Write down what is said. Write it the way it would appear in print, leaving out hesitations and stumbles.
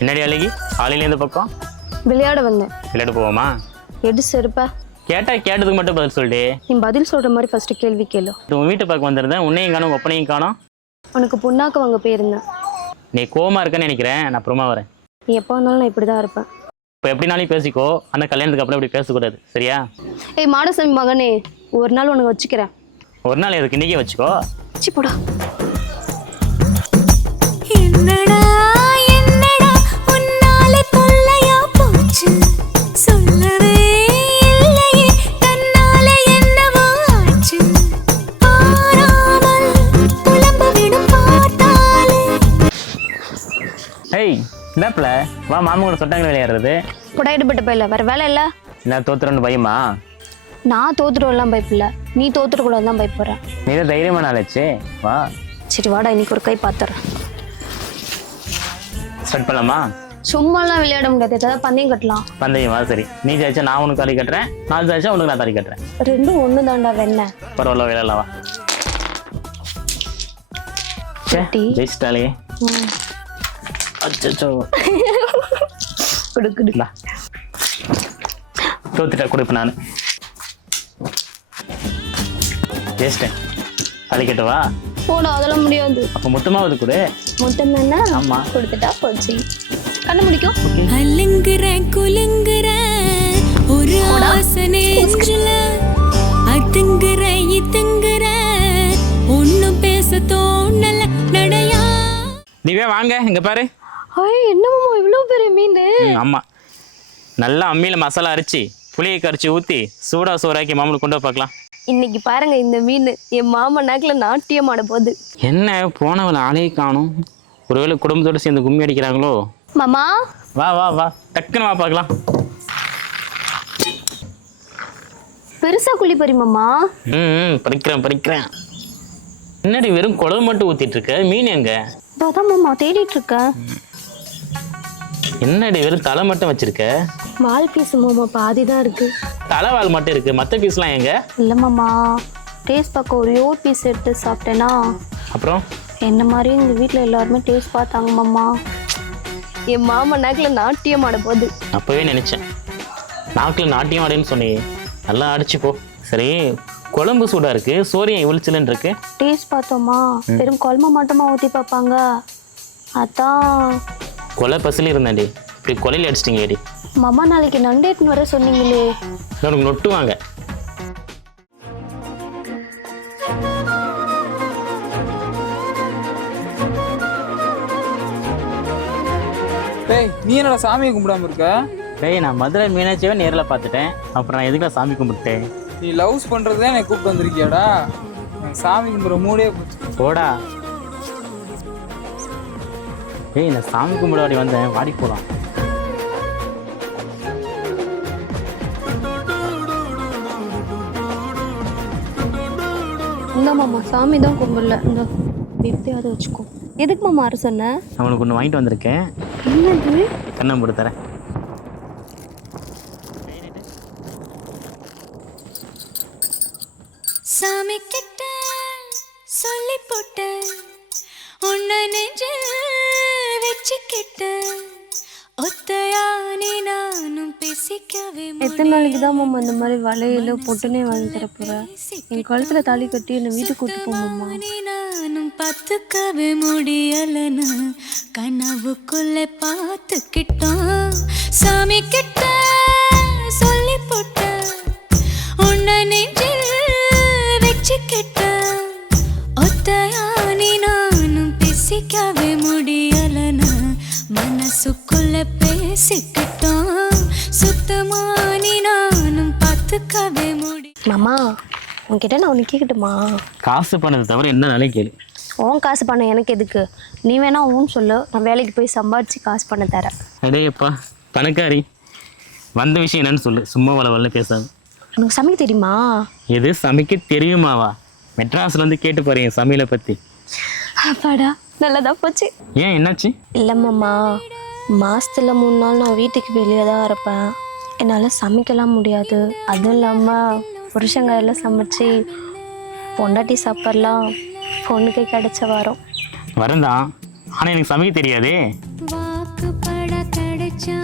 என்னடி அழகி காலையில இந்த பக்கம் விளையாட வந்தேன். விளையாட போவோமா? எடு செருப்பா. கேட்டதுக்கு மட்டும் பதில் சொல்லிட்டு. நீ பதில் சொல்ற மாதிரி ஃபர்ஸ்ட் கேள்வி கேளு. உன் வீட்டு பக்கம் வந்திருந்தேன், உன்னையும் காணும் ஒப்பனையும் காணும். உனக்கு புண்ணாக்க வாங்க போயிருந்தேன். நீ கோவமா இருக்கன்னு நினைக்கிறேன், நான் அப்புறமா வரேன். நீ எப்போ வந்தாலும் நான் இப்படிதான் இருப்பேன். இப்போ எப்படினாலும் பேசிக்கோ, ஆனால் கல்யாணத்துக்கு அப்புறம் இப்படி பேசக்கூடாது, சரியா? ஏய் மாடசாமி மகனே, ஒரு நாள் உனக்கு வச்சுக்கிறேன். ஒரு நாள் எதுக்கு, இன்னைக்கே வச்சுக்கோ. சி போடா. என்னடா என்னடா உன்னால தொல்லையா போச்சு, சொல்லவே இல்லையே தன்னால என்னவோ ஆச்சு, பாராமல் புலம்ப விடும் பார்த்தாலே. ஏய் இந்தாப்புல வா, மாமா கூட சொட்டாங்க விளையாடுறது. போடா எடுபட்ட போயில, வேற வேலை இல்லை. நான் தோத்துறேன்னு பயமா? நான் தோத்துடுவெல்லாம் பயப்பில்ல, நீ தோத்துடக்கூடாது தான் பயப்படுறேன். நீ தான் தைரியமான ஆளாச்சு, வா. சரி வாடா, இன்னைக்கு ஒரு கை பார்த்துறேன். ஸ்டார்ட் பண்ணலாமா? சும்மாலாம் விளையாட முடியாது, ஏதாவது பந்தயம் கட்டலாம். பந்தயமா? சரி, நீ ஜெயிச்சா நான் உனக்கு தாலி கட்டுறேன், நான் ஜெயிச்சா உனக்கு நான் தாலி கட்டுறேன். ரெண்டும் ஒன்று தாண்டா வெண்ண. பரவாயில்ல, விளையாடலாம் வா. ஜெயிச்சிட்டாலே. அச்சோ கொடுக்குடுங்களா. தோத்துட்டா கொடுப்பேன் நான். ஜெயிச்சிட்டேன், தாலி கட்டுவா? போடா, அதெல்லாம் முடியாது. அப்போ மொத்தமாவது கொடு. மொத்தம் தானே? ஆமா, கொடுத்துட்டா போச்சு. கண்ணு முடிக்கும். அலங்குற குலுங்குற ஒரு ஆசனே அதுங்குற இதுங்குற ஒன்னும் பேச தோணல நடையா. திவ்யா வாங்க, இங்க பாரு. ஐய் என்னமாமா இவ்வளோ பெரிய மீன்? ஆமா, நல்லா அம்மியில மசாலா அரைச்சி புளியை கரைச்சி ஊற்றி சூடா சோறாக்கி மாமனுக்கு கொண்டு பார்க்கலாம். இன்னைக்கு பாருங்க, இந்த மீன் என் மாமா நாக்கில் நாட்டியம் ஆட போகுது. என்ன போனவளை ஆளையே காணும், ஒருவேளை குடும்பத்தோடு சேர்ந்து கும்மி அடிக்கிறாங்களோ? மாமா வா வா வா, டக்குன்னு வா பார்க்கலாம். பெருசா குழி பறி மாமா. பறிக்கிறேன். என்னடி வெறும் குழம்பு மட்டும் ஊத்திட்டு இருக்க, மீன் எங்க? அதான் மாமா தேடிட்டு இருக்கேன். என்னடி வெறும் தலை மட்டும் வச்சிருக்க? வால் பீஸ் மாமா பாதி தான் இருக்கு. தலைவால் மட்டும் இருக்கு, மற்ற பீஸ்லாம் எங்க? இல்லை மாமா, டேஸ்ட் பார்க்க ஒரே ஒரு பீஸ் எடுத்து சாப்பிட்டேன்னா அப்புறம் என்ன மாதிரி இந்த வீட்டில் எல்லாருமே டேஸ்ட் பார்த்தாங்க மாமா. என் மாமா நாக்கில் நாட்டியம் ஆட போகுது. அப்பவே நினைச்சேன், நாக்கில் நாட்டியம் ஆடுன்னு சொன்னியே, நல்லா அடிச்சு போ. சரி, குழம்பு சூடா இருக்கு, சோரியம் இவ்வளிச்சலன்னு இருக்கு. டேஸ்ட் பார்த்தோமா, வெறும் குழம்பு மட்டுமா ஊற்றி பார்ப்பாங்க, அதான். கொலை பசில இருந்தேன்டி, இப்படி கொலையில் அடிச்சிட்டிங்கடி. மாமா நாளைக்கு நண்டு எடுத்துன்னு வர சொன்னீங்களே. உனக்கு நொட்டுவாங்க. டேய் நீ என்னடா சாமியை கும்பிடாம இருக்க? டேய் நான் மதுரை மீனாட்சியவே நேரில் பார்த்துட்டேன், அப்புறம் நான் எதுக்குலாம் சாமி கும்பிட்டேன்? நீ லவ்ஸ் பண்றதே எனக்கு கூப்பிட்டு வந்திருக்கியாடா? எனக்கு சாமி கும்பிட்ற மூடே போச்சு. போடா. டேய் நான் சாமி கும்பிடாடி வந்தேன், வாடி போலாம். இந்த மாமா சாமி தான் கும்பிடல, இந்த எப்படியாவது வச்சுக்கோ. எதுக்கு மாமா அரை சொன்ன? அவனுக்கு ஒன்று வாங்கிட்டு வந்திருக்கேன். என்னது? கண்ணம் போட்டு தரேன். சாமி கிட்ட சொல்லி போட்ட உன்னை நெஞ்சில் வச்சுக்கிட்ட ஒத்தையானே நானும் பேசிக்கவே. எத்தனை நாளைக்கு தான் மாமா இந்த மாதிரி வலையில பொட்டுனே வாங்கி தர போறேன்? என் கழுத்துல தாலி கட்டி என்னை வீட்டுக்கு கூட்டு போமாமா. நானும் பார்த்துக்கவே முடியலன்னு கனவுக்குள்ள பார்த்துக்கிட்டோம். சாமி கிட்ட சொல்லி போட்ட உன்னை நெஞ்சில் வச்சுக்கிட்ட ஒத்தையானே நானும் பேசிக்கவே முடியலன்னு மனசுக்குள்ள பேசிக்கிட்டோம். சுத்தமானி நானும் பார்த்துக்கவே முடியும். மாமா உன்கிட்ட நான் ஒன்று கேட்கட்டுமா? காசு பண்ணது தவிர என்ன நாளைக்கு கேளு. உன் காசு பண்ண எனக்கு எதுக்கு? நீ வேணா ஊன்னு சொல்லு, நான் வேலைக்கு போய் சம்பாதிச்சு காசு பண்ண தரேன். அடேப்பா பணக்காரி, வந்த விஷயம் என்னன்னு சொல்லு, சும்மா வள பேசாது. உனக்கு சமைக்க தெரியுமா? எது சமைக்க தெரியுமாவா? மெட்ராஸ்லேருந்து கேட்டு போகிறேன் என் சமையலை பற்றி. அப்பாடா நல்லதாக போச்சு. ஏன் என்னாச்சு? இல்லை மாமா, மாதத்தில் 3 நாள் நான் வீட்டுக்கு வெளியே தான் இருப்பேன், என்னால் சமைக்கலாம் முடியாது. அதுவும் இல்லாமல் புருஷங்க எல்லாம் சமைச்சு பொண்டாட்டி சாப்பாடுலாம் பொண்ணுக்கு கிடைச்ச வாரம். வரேன்தான், ஆனால் எனக்கு சமைக்க தெரியாதே. வாக்குப்பட கிடைச்சா